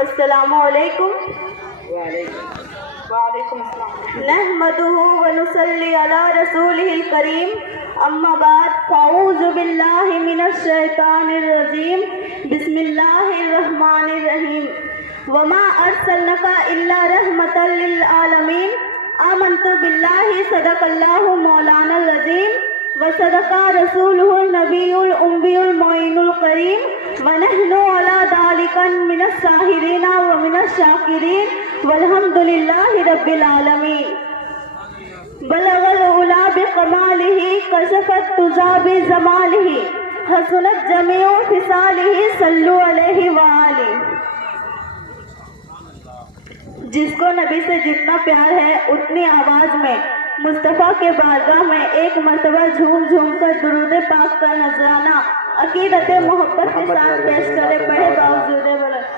السلام علیکم وعلیکم السلام. نحمده ونصلي على رسوله الكريم اما بعد فاعوذ باللہ من الشیطان الرجیم بسم اللہ الرحمن الرحیم وما ارسلناک الا رحمتا للعالمین آمنت باللہ صدق اللہ مولانا العظیم وصدق رسولہ النبی الأمی المعین الکریم ونحن علی ذلک من الشاہدین ومن الشاکرین والحمد للہ رب العالمین. بلغ العلا بکمالہ کشف التجا بجمالہ حسنت جمیع خصالہ صلو علیہ وآلہ. جس کو نبی سے جتنا پیار ہے اتنی آواز میں مصطفیٰ کے بارگاہ میں ایک مرتبہ جھوم جھوم کر درود پاک کا نذرانہ عقیدت محبت کے ساتھ پیش کرے. پڑھے باوجود بلند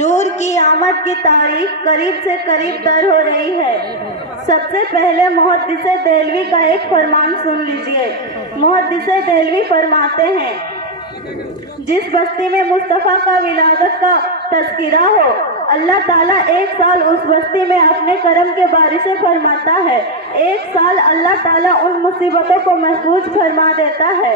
نور کی آمد کی تاریخ قریب سے قریب تر ہو رہی ہے. سب سے پہلے محدث دہلوی کا ایک فرمان سن لیجئے. محدث دہلوی فرماتے ہیں جس بستی میں مصطفیٰ کا ولادت کا تذکرہ ہو اللہ تعالیٰ ایک سال اس بستی میں اپنے کرم کے بارشیں فرماتا ہے. ایک سال اللہ تعالیٰ ان مصیبتوں کو محفوظ فرما دیتا ہے.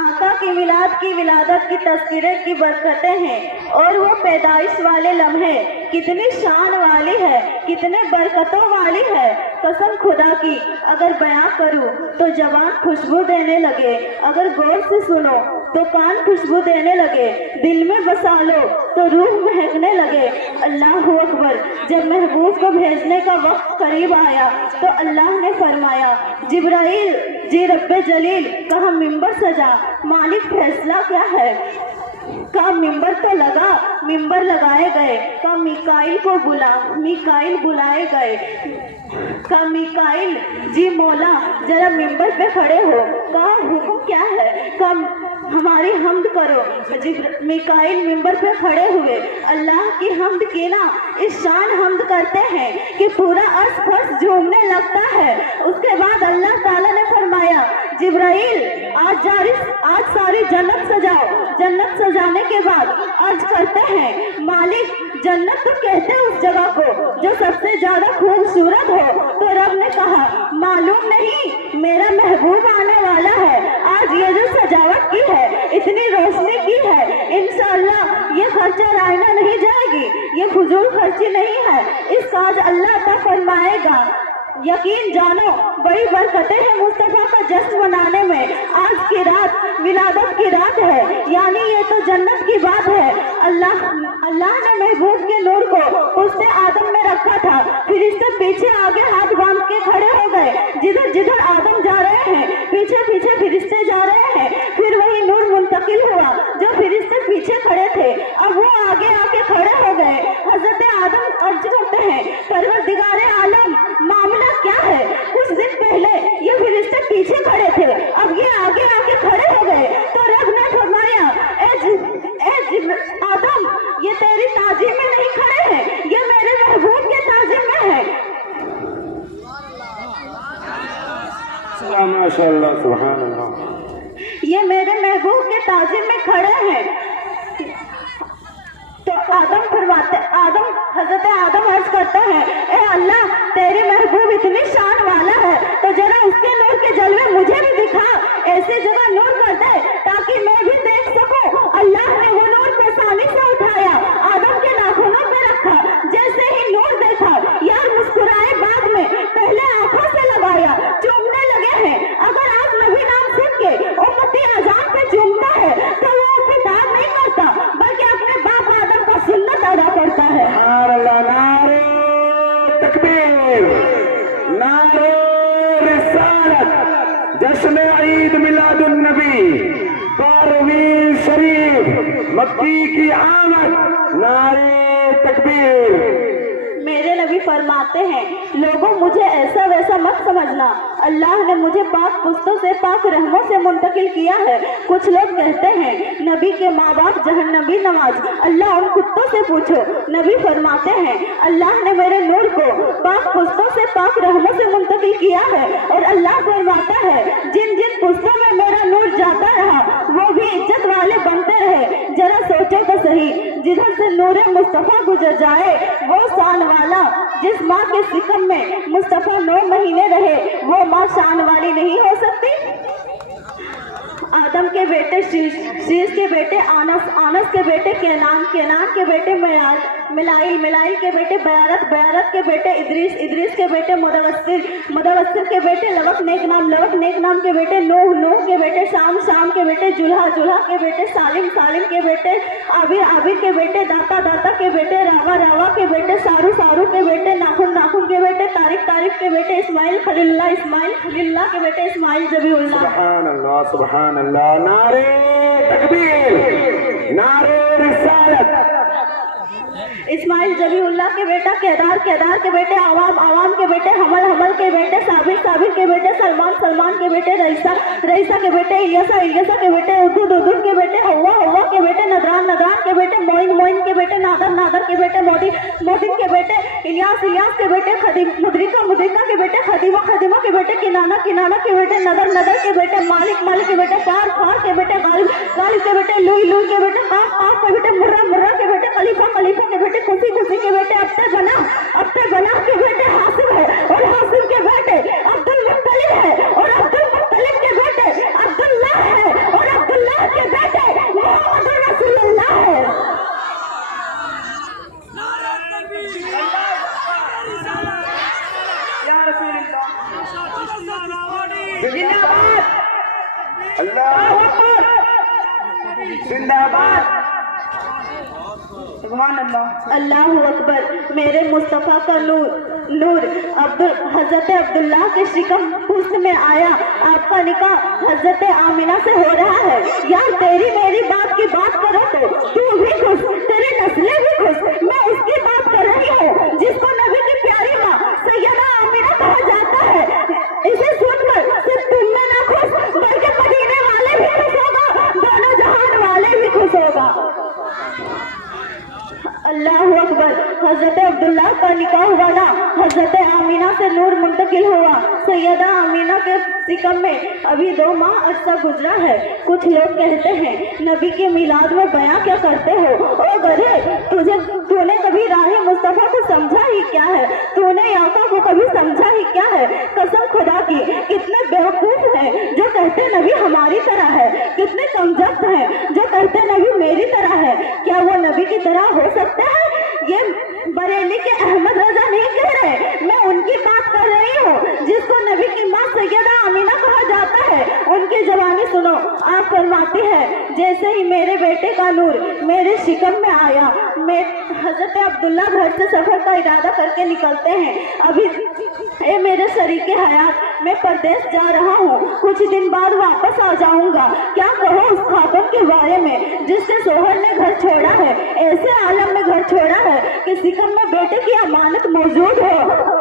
آقا کی میلاد کی ولادت کی تذکرے کی برکتیں ہیں اور وہ پیدائش والے لمحے کتنی شان والی ہے, کتنے برکتوں والی ہے. قسم خدا کی اگر بیان کروں تو زبان خوشبو دینے لگے, اگر غور سے سنو تو کان خوشبو دینے لگے, دل میں بسا لو تو روح مہکنے لگے. اللہ اکبر. جب محبوب کو بھیجنے کا وقت قریب آیا تو اللہ نے فرمایا جبرائیل جی رب جلیل کہاں ممبر سجا, مالک فیصلہ کیا ہے. کہا ممبر تو لگا, ممبر لگائے گئے. کہا میکائیل کو بلا, میکائیل بلائے گئے. کہا میکائیل جی مولا ذرا ممبر پہ کھڑے ہو. کہا حکم کیا ہے. کہا ہماری حمد کرو. میکائیل ممبر پہ کھڑے ہوئے, اللہ کی حمد کی نا اس شان حمد کرتے ہیں کہ پورا عرش فرش جھومنے لگتا ہے. اس کے بعد اللہ تعالیٰ نے فرمایا جبرائیل آج ساری جنت سجاؤ. جنت سجانے کے بعد عرض کرتے ہیں مالک جنت تو کہتے ہیں اس جگہ کو جو سب سے زیادہ خوبصورت ہو. تو رب نے کہا معلوم نہیں میرا محبوب آنے والا ہے, آج یہ جو سجاوٹ کی ہے اتنی روشنی کی ہے انشاءاللہ یہ خرچہ رائنا نہیں جائے گی, یہ فضول خرچی نہیں ہے, اس کا آج اللہ عطا فرمائے گا. یقین جانو بڑی برکتیں ہیں مصطفیٰ کا جشن منانے میں. آج کی رات ولادت کی رات ہے, یعنی یہ تو جنت کی بات ہے. اللہ نے محبوب کے نور کو پشت آدم میں رکھا تھا, پھر اس سے پیچھے آگے ہاتھ باندھ کے کھڑے ہو گئے. جدھر جدھر آدم جا رہے ہیں پیچھے پیچھے فرشتے جا رہے ہیں. پھر وہی نور منتقل ہوا جو فرشتے پیچھے کھڑے تھے, اب وہ آگے آ کے کھڑے ہو گئے. حضرت آدم عرض کرتے ہیں پروردگار عالم معاملہ کیا ہے. کچھ دن پہلے یہ فرشتے پیچھے کھڑے تھے, اب یہ آگے آ کے کھڑے ہو گئے. تو رب نے فرمایا اے آدم یہ تیری تعظیم میں نہیں کھڑے ہیں, یہ میرے محبوب کے تعظیم میں ہے. ماشاء اللہ سبحان اللہ. یہ میرے محبوب کے تعظیم میں کھڑے ہیں. تو حضرت آدم عرض کرتے ہیں اے اللہ تیرے محبوب اتنی شان والا ہے تو ذرا اس کے نور کے جلوے مجھے بھی دکھا, ایسی جگہ نور کر دے تاکہ میں بھی دیکھ سکوں. اللہ نے وہ نور پسانی سے اٹھایا, آدم کے ناخنوں پہ رکھا. جیسے ہی نور دیکھا یار مسکرائے, بعد میں پہلے آنکھوں سے لگایا, چومنے لگے ہیں. اگر آپ نبی نام سن کے امتی اذان پہ چومتا ہے تو وہ خطاب نہیں کرتا بلکہ اپنے باپ آدم کا سنت ادا کرتا ہے. نعرے تکبیر, نعرے رسالت, جشن عید میلاد النبی 12ویں شریف مکی کی آمد, نعرے تکبیر. میرے نبی فرماتے ہیں لوگوں مجھے ایسا ویسا مت سمجھ समझना, अल्लाह ने मुझे पाक पुश्तों से पाक रहमों से मुंतकिल किया है। कुछ लोग कहते हैं नबी के माँ बाप जहन्नमी नवाज, अल्लाह उन कुत्तों से पूछो। नबी फरमाते हैं अल्लाह ने मेरे नूर को पाक पुश्तों से पाक रहमों से मुंतकिल किया है। और अल्लाह फरमाता है जिन जिन पुश्तों में मेरा नूर जाता रहा वो भी इज्जत वाले बनते रहे। जरा सोचो तो सही, जिधर से नूर मुस्तफा गुजर जाए वो शान वाला। जिस माँ के सिकम में मुस्तफा 9 महीने रहे वो माँ शान वाली नहीं हो सकती। आदम के बेटे शीश के बेटे आनस के बेटे केनान के बेटे मिलाइल के बेटे बयारत के बेटे इद्रीस के बेटे मुदवस्सिर के बेटे लवक नेक नाम के बेटे नूह के बेटे शाम के बेटे जुल्हा के बेटे सालिम के बेटे आबिर के बेटे दाता के बेटे रावा के बेटे सारू के बेटे नाखुन के बेटे तारिक के बेटे इस्माइल खलील्लाह के बेटे इस्माइल जबीउल्लाह। सुभान अल्लाह, नारे तकबीर, नारे रिसालत। इस्माइल जबीउल्लाह के बेटा केदार के बेटे आवाम के बेटे हमल के बेटे साबिर के बेटे सलमान के बेटे रईसा के बेटे इलियासा के बेटे उदुद के बेटे हवा के बेटे नदरान के बेटे मोइन के बेटे नादर के बेटे मोदिन के बेटे इलियास के बेटे मुद्रिका के बेटे खदीमा के बेटे किनाना के बेटे नदर के बेटे मालिक के बेटे फार के बेटे गालिब के बेटे लुई के बेटे काफ के बेटे मुर्रा के बेटे खलीफा के बेटे खुशी के बेटे अब्ते बना के बेटे हासिम है और हासिम के बेटे अब्दुल मुत्तलिब है और अब्दुल मुत्तलिब के बेटे अब्दुल्लाह है और अब्दुल्लाह के बेटे मोहम्मद रसूलुल्लाह है। जिंदाबाद, अल्लाहू अकबर, जिंदाबाद, अल्लाहू अकबर। मेरे मुस्तफ़ा का नूर हजरत अब्दुल्लाह के शिकम हुस्न में आया। आपका निकाह हजरत आमिना से हो रहा है। यार तेरी मेरी बात की बात करो तो तू भी खुश, तेरी नस्लें भी खुश। मैं उसकी बात कर रही हूँ जिसको नबी की प्यारी माँ सैयदा आमिना कहा जाता है। इसे सुनकर सिर्फ तुम में ना खुश बल्कि मदीने वाले भी खुश होगा, दोनों जहान वाले भी खुश होगा। अल्लाहू अकबर। हजरत अब्दुल्लाह का निकाह हुआ ना, हजरत आमीना से नूर मुंतकिल हुआ। सैयदा आमीना के सिकम में अभी 2 माह अरसा गुजरा है। कुछ लोग कहते हैं नबी के मिलाद में बयां क्या करते हो? ओ गधे, तूने कभी राहे मुस्तफा को समझा ही क्या है? तूने आका को कभी समझा ही क्या है? कसम खुदा की, कितने बेवकूफ हैं जो कहते नबी हमारी तरह है, कितने कमजोर हैं जो कहते नबी मेरी तरह है। क्या वो नबी की तरह हो सकता है? ये बरेली के अहमद रजा नहीं कह रहे, मैं उनकी बात कर रही हूँ जिसको नबी की माँ सैयदा आमीना कहा जाता है। उनकी जवानी सुनो। आप फरमाती है जैसे ही मेरे बेटे का नूर मेरे शिकम में आया, मैं हजरत अब्दुल्ला घर से सफर का इरादा करके निकलते हैं। अभी ए मेरे शरीके हयात, मैं परदेश जा रहा हूँ, कुछ दिन बाद वापस आ जाऊंगा। क्या कहो उस खातून के बारे में जिसके सोहर ने घर छोड़ा है, ऐसे आलम में घर छोड़ा है कि सिकम में बेटे की अमानत मौजूद हो।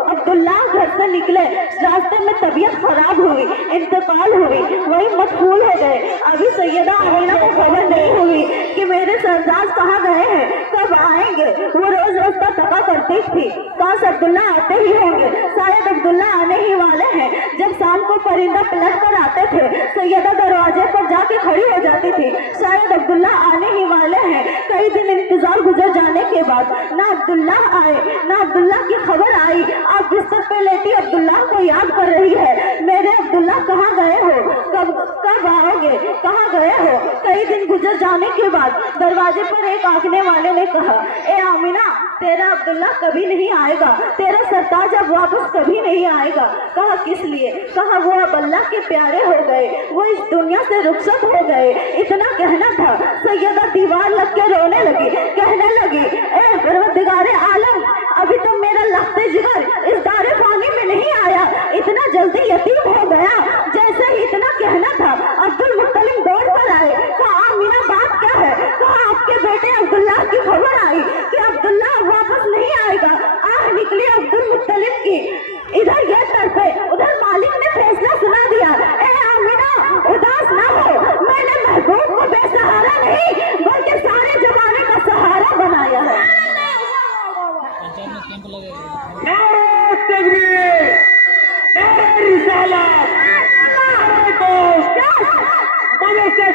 अब्दुल्ला घर से निकले, रास्ते में तबीयत खराब हुई, इंतकाल हुई, वही मकबूल हो गए। अभी सैयदा आमीना को खबर नहीं हुई कि मेरे सरदार कहाँ गए हैं, कब आएंगे। वो रोज रास्ता तका करती थी, काश अब्दुल्ला आते ही होंगे, शायद अब्दुल्ला आने ही वाले हैं। जब शाम को परिंदा पलट कर आते थे, सैयदा दरवाजे पर जाके खड़ी हो जाती थी, शायद अब्दुल्ला आने ही वाले हैं। कई दिन इंतजार गुजर जाने के बाद ना अब्दुल्ला आए, ना अब्दुल्ला की खबर आई। आप बिस्तर पे लेटी अब्दुल्ला को याद कर रही है, मेरे अब्दुल्ला कहाँ गए हो, कब आओगे, कहाँ गए हो। कई दिन गुजर जाने के बाद दरवाजे पर एक आंकने वाले ने कहा, ए आमीना, तेरा अब्दुल्ला कभी नहीं आएगा, तेरा सरताज अब वापस कभी नहीं आएगा। कहा किस लिए? कहा वो अब अल्लाह के प्यारे हो गए, वो इस दुनिया से रुखसत हो गए। इतना कहना था, सैयदा दीवार लग के रोने लगी, कहने लगी, ए परवरदिगारे आलम, अभी तो मेरा लख्ते जिगर इस दारे फानी में नहीं आया, इतना जल्दी यतीम हो गया। जैसे ही इतना कहना था, अब्दुल मुत्तलिब दौड़ कर आए। कहा आमीना बात क्या है? कहा आपके बेटे अब्दुल्ला की खबर आई कि अब्दुल्ला वापस नहीं आएगा। आह निकली अब्दुल मुत्तलिब की, इधर ये तरफे उधर माली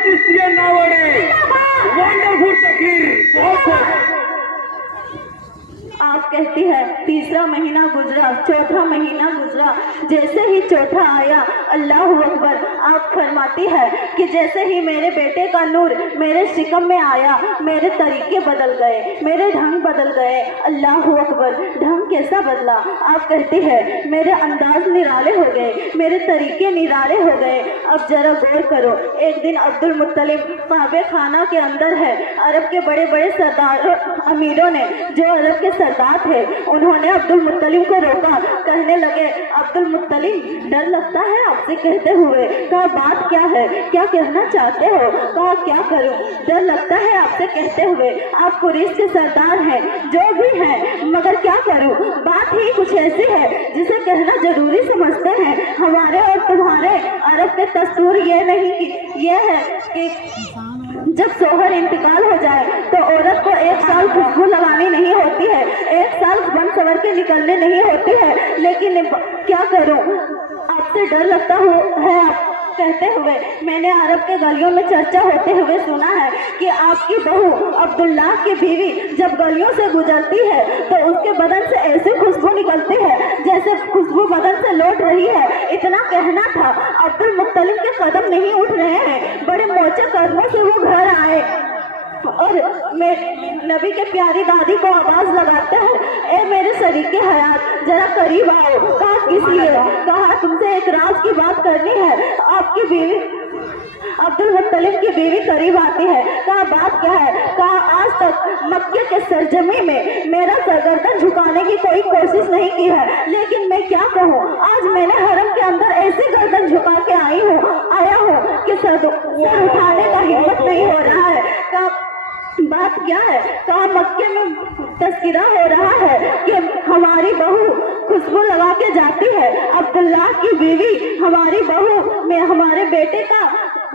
चिश्तिया नावड़े वंडरफुल तकरीर, बहुत खूब। आप कहती है तीसरा महीना गुजरा, चौथा महीना गुजरा, जैसे ही चौथा आया, अल्लाह अकबर, आप फरमाती है कि जैसे ही मेरे बेटे का नूर मेरे शिकम में आया, मेरे तरीके बदल गए, मेरे ढंग बदल गए। अल्लाह अकबर, ढंग कैसा बदला? आप कहती है मेरे अंदाज निराले हो गए, मेरे तरीके निराले हो गए। अब जरा गौर करो, एक दिन अब्दुल मुत्तलिब काबे खाना के अंदर है, अरब के बड़े बड़े सरदारों अमीरों ने, जो अरब के सरदार थे, उन्होंने अब्दुल मुत्तलिब को रोका, कहने लगे अब्दुल मुत्तलिब डर लगता है आपसे कहते हुए। कहा बात क्या है, क्या कहना चाहते हो? कहा क्या करूं, डर लगता है आपसे कहते हुए। आप कुरैश के सरदार हैं, जो भी हैं, मगर क्या करूं, बात ही कुछ ऐसी है जिसे कहना जरूरी समझते हैं। हमारे और तुम्हारे अरब के दस्तूर ये नहीं कि ये है कि जब शोहर इंतकाल हो जाए तो औरत को 1 साल खुशबू लगानी नहीं होती है, 1 साल बन सवर के निकलने नहीं होती है। लेकिन क्या करूं, आपसे डर लगता है आप कहते हुए। मैंने अरब के गलियों में चर्चा होते हुए सुना है कि आपकी बहू अब्दुल्लाह की बीवी जब गलियों से गुजरती है तो उसके बदन से ऐसी खुशबू निकलती है जैसे खुशबू बदन से लौट रही है। इतना कहना था, अब्दुल मुत्तलिब के कदम नहीं उठ रहे हैं, बड़े मोचे कदमों से वो घर आए और मैं नबी के प्यारी दादी को आवाज लगाते हैं, ए मेरे शरीके हयात जरा करीब आओ। कहा किस लिए? कहा तुमसे एक राज की बात करनी है। आपकी बीवी अब्दुल मुत्तलिब की बीवी करीब आती है। कहा बात क्या है? कहा आज तक मक्के के सरजमी में मेरा सरगर्दन झुकाने की कोई कोशिश नहीं की है, लेकिन मैं क्या कहूँ, आज मैंने हरम के अंदर ऐसे गर्दन झुका के आया हूँ कि सर उठाने का हिम्मत नहीं हो रहा है। कहा बात क्या है? कहा मक्के में तस्करा हो रहा है कि हमारी बहू खुशबू लगा के जाती है, अब्दुल्लाह की बीवी हमारी बहू में हमारे बेटे का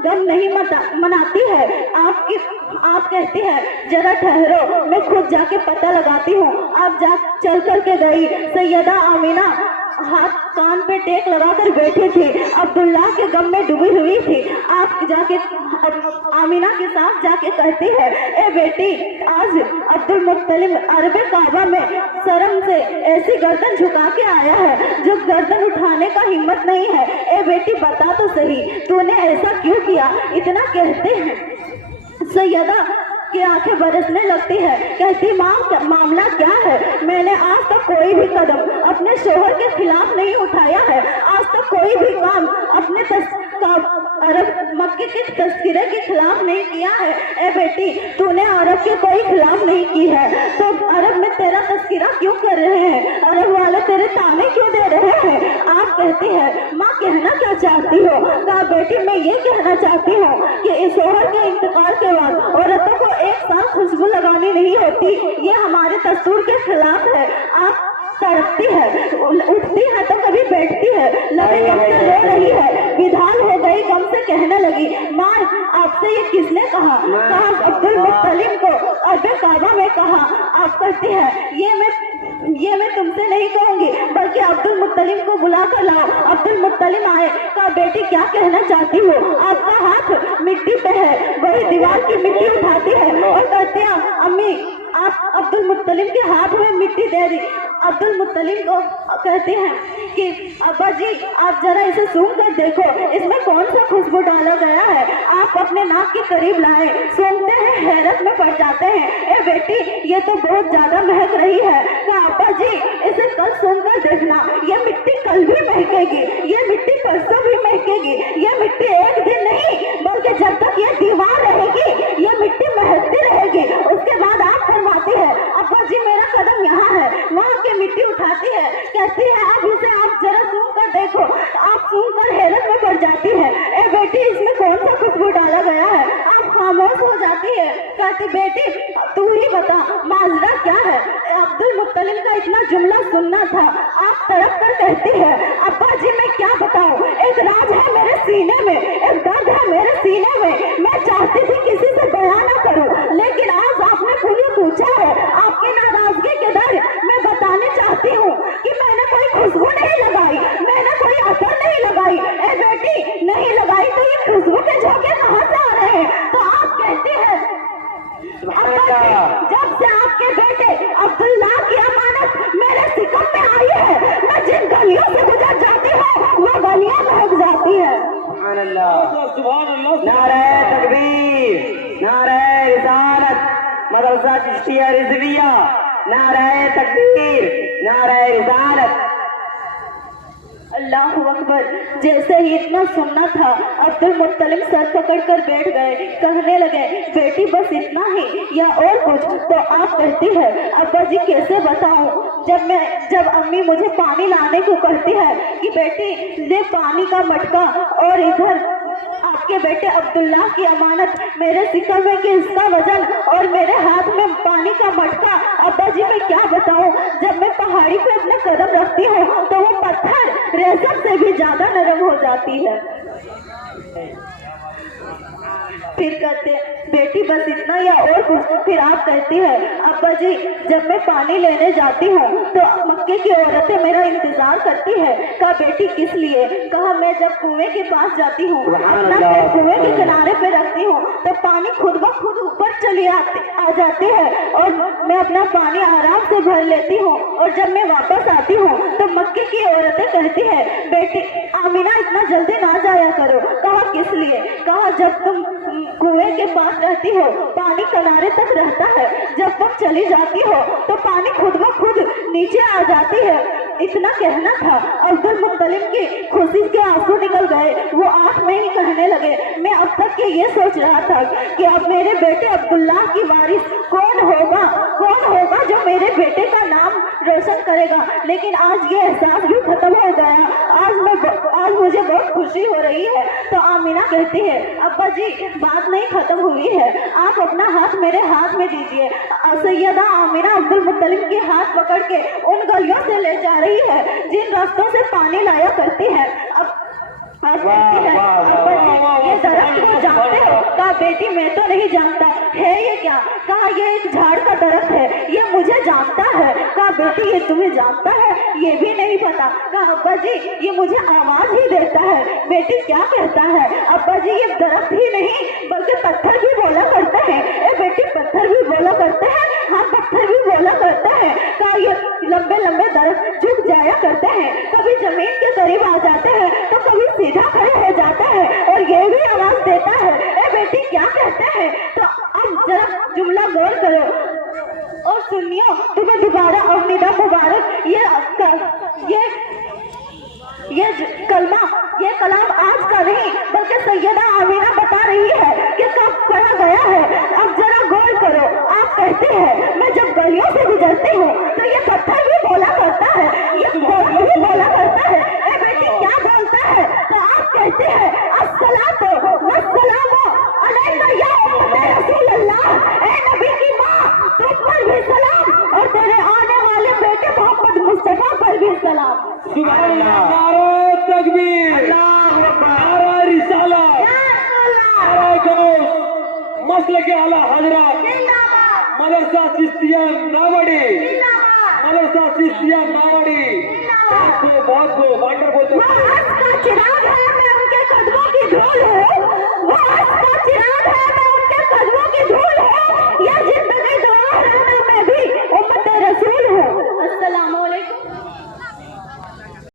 गम नहीं मनाती है। आप कहती है जरा ठहरो, मैं खुद जाके पता लगाती हूँ। आप चल करके गई। सैयदा आमीना हाथ कान पे टेक लगाकर बैठी थी, अब्दुल्लाह के गम में डूबी हुई थी। आप जाके आमीना के साथ जाके कहती है, ए बेटी, आज अब्दुल मुत्तलिब अरबे काबा में शर्म से ऐसी गर्दन झुका के आया है जो गर्दन उठाने का हिम्मत नहीं है। ए बेटी बता तो सही, तूने ऐसा क्यों किया? इतना कहते हैं सैयदा की आंखें बरसने लगती है। कहती माँ मामला क्या है? मैंने आज तक कोई भी कदम अपने शोहर के खिलाफ नहीं उठाया है, आज तक कोई भी काम अपने अरब मक्के के तस्करे के खिलाफ नहीं किया है। ए बेटी, तूने अरब के कोई खिलाफ नहीं की है तो अरब में तेरा तस्करा क्यों कर रहे हैं? अरब वाले तेरे ताने क्यों दे रहे हैं? आप कहती है माँ कहना क्या चाहती हो? कहा बेटी मैं ये कहना चाहती हूँ कि इस शोहर के इंतकाल के बाद औरतों को 1 साल खुशबू लगानी नहीं होती, ये हमारे दस्तूर के खिलाफ है। आप तड़पती है, उठती है तो कभी बैठती है, लगे गम से रो रही है, विधान हो गई गम से कहने लगी, माँ आपसे ये किसने कहा? कहा अब्दुल मुत्तलिब को अरबे काबा में कहा। आप कहती है ये मैं तुमसे नहीं कहूंगी, बल्कि अब्दुल मुत्तलिब को बुला कर लाओ। अब्दुल मुत्तलिब आए। कहा बेटी क्या कहना चाहती हो? आपका हाथ मिट्टी पे है, वही दीवार की मिट्टी उठाती है और कहती है अम्मी आप अब्दुल मुत्तलिब के हाथ में मिट्टी दे दी। अब्दुल मुत्तलिब को कहते हैं कि अब्बा जी आप जरा इसे सूंघ कर देखो, इसमें कौन सा खुशबू डाला गया है। आप अपने नाक के करीब लाए, सूंघते हैं, हैरत में पड़ जाते हैं। ए बेटी ये तो बहुत ज्यादा महक रही है। कहा अब्बा जी इसे कल सूंघ कर देखना, ये मिट्टी कल भी महकेगी, ये मिट्टी परसों भी महकेगी, ये मिट्टी एक दिन नहीं बल्कि जब तक ये दीवार रहेगी ये मिट्टी महकती रहेगी। उसके बाद आप फरमाती है अब्बा जी मेरा कदम यहाँ है, वहाँ की मिट्टी उठाती है, कहती है अब इसे आप जरा सूंघ कर देखो। आप सूंघ कर हैरत में पड़ जाती है। ए बेटी इसमें कौन सा खुशबू डाला गया है? आप खामोश हो जाती है। कहती बेटी तू ही बता माजरा क्या है? अब्दुल मुत्तलिब का इतना जुमला सुनना था। आप तड़प कर कहती है अब्बा जी मैं क्या बताऊं, एक राज है मेरे सीने में, एक दर्द है मेरे सीने में, मैं चाहती थी किसी से बयान ना करूं, लेकिन आज आपने मुझे पूछा है, आपकी नाराजगी के डर मैं बताने चाहती हूँ कि मैंने कोई खुशबू नहीं लगाई, मैंने कोई असर नहीं लगाई। ए बेटी नहीं लगाई तो ये खुशबू के झोंके कहाँ से आ रहे हैं? आपके बेटे अब्दुल्ला की अमानत मेरे सिकम में आई है। मैं जिन गलियों से गुजर जाती हूँ वो गलियां महक जाती है। सुभान अल्लाह, सुभान अल्लाह। नारे तकबीर, नारे रिसालत, मदरसा चिश्तिया रिजविया, नारे तकबीर, नारे रिसालत। अल्लाह अकबर। जैसे ही इतना सुनना था अब्दुल मुत्तलिब सर पकड़ कर बैठ गए। कहने लगे बेटी बस इतना ही या और कुछ? तो आप कहती है अब्बा जी कैसे बताऊं? जब अम्मी मुझे पानी लाने को कहती है कि बेटी ले पानी का मटका और इधर आपके बेटे अब्दुल्ला की अमानत मेरे सिक्का में कि इसका वजन और मेरे हाथ में पानी का मटका, अब्बा जी मैं क्या बताऊं? जब मैं पहाड़ी पे अपने कदम रखती हूँ तो वो पत्थर रेशम से भी ज्यादा नरम हो जाती है। फिर कहते बेटी बस इतना या और कुछ? फिर आप कहती है अब्बा जी जब मैं पानी लेने जाती हूँ तो मक्के की औरतें मेरा इंतजार करती है। कहा बेटी किस लिए? कहा मैं जब कुएं के पास जाती हूँ अपना पैर कुएं के किनारे पे रखती हूँ तो पानी खुद ब खुद ऊपर चली आ जाती है और मैं अपना पानी आराम से भर लेती हूँ। और जब मैं वापस आती हूँ तो मक्के की औरतें कहती है बेटी आमीना इतना जल्दी ना जाया करो। कहा किस लिए? कहा जब तुम कुएं के पास रहती हो पानी किनारे तक रहता है, जब तुम चली जाती हो तो पानी खुद ब खुद नीचे आ जाती है। इतना कहना था अब्दुल मुत्तलिब की खुशी के आंसू निकल गए। वो आंख में ही कहने लगे मैं अब तक के ये सोच रहा था कि अब मेरे बेटे अब्दुल्ला की वारिस कौन होगा जो मेरे बेटे का नाम रोशन करेगा। लेकिन आज ये एहसास भी खत्म हो गया। आज मुझे बहुत खुशी हो रही है। तो आमीना कहती है अब्बा जी बात नहीं खत्म हुई है, आप अपना हाथ मेरे हाथ में दीजिए। सैयदा आमीना अब्दुल मुत्तलिब के हाथ पकड़ के उन गलियों से ले जा रही है जिन रास्तों से पानी लाया करती है। अब्बा जी ये दरख्त को जानते हो? कहा बेटी मैं तो नहीं जानता। है ये क्या? कहा ये एक झाड़ का दरख्त है, ये मुझे जानता है। कहा बेटी ये तुम्हें जानता है? ये भी नहीं पता। कहा अब्बा जी ये मुझे आवाज ही देता है। बेटी क्या कहता है? अब्बा जी ये दरख्त ही नहीं बल्कि पत्थर भी बोला करते हैं। ए बेटी पत्थर भी बोला करते हैं? हाँ पत्थर भी बोला करते हैं। कहा ये लंबे लंबे दरख्त झुक जाया करते हैं, कभी जमीन के करीब आ जाते हैं तो कभी सीधा खड़े हो जाता है और ये भी आवाज देता है। ए बेटी क्या कहते हैं? तो अब जरा जुमला गौर करो और सुनियो। तुम्हें दोबारा अवनिदा मुबारक ये कलाम आज का नहीं बल्कि सैयदा आमीना बता रही है कि कब पढ़ा गया है। अब जरा गौर करो। आप कहते हैं मैं जब गलियों से गुजरती हूँ तो ये पत्थर भी बोला करता है, ये घोड़ा भी बोला करता है। ए बेटी क्या बोलता है? तो आप कहते हैं अस्सलातु वस्सलामु अलैका या उम्मते रसूल अल्लाह। ए नबी की माँ तुम पर भी सलाम और तेरे आने वाले बेटे मोहम्मद मुस्तफा पर भी सलाम। सुभान अल्लाह, नारे तकबीर, नारे रिसालत, नारे गौस, मसले के आला हजरत, मदरसा चिश्तिया नावड़ी, मदरसा चिश्तिया नावड़ी। बहुत वंडरफुल। वो हर्ष का चिराग है मैं उनके कदमों की धूल हूँ। वो हर्ष का चिराग है मैं उनके कदमों की धूल हूँ। ये जिंदगी दुआ है मैं भी उम्मत रसूल हूँ। अस्सलाम वालेकुम।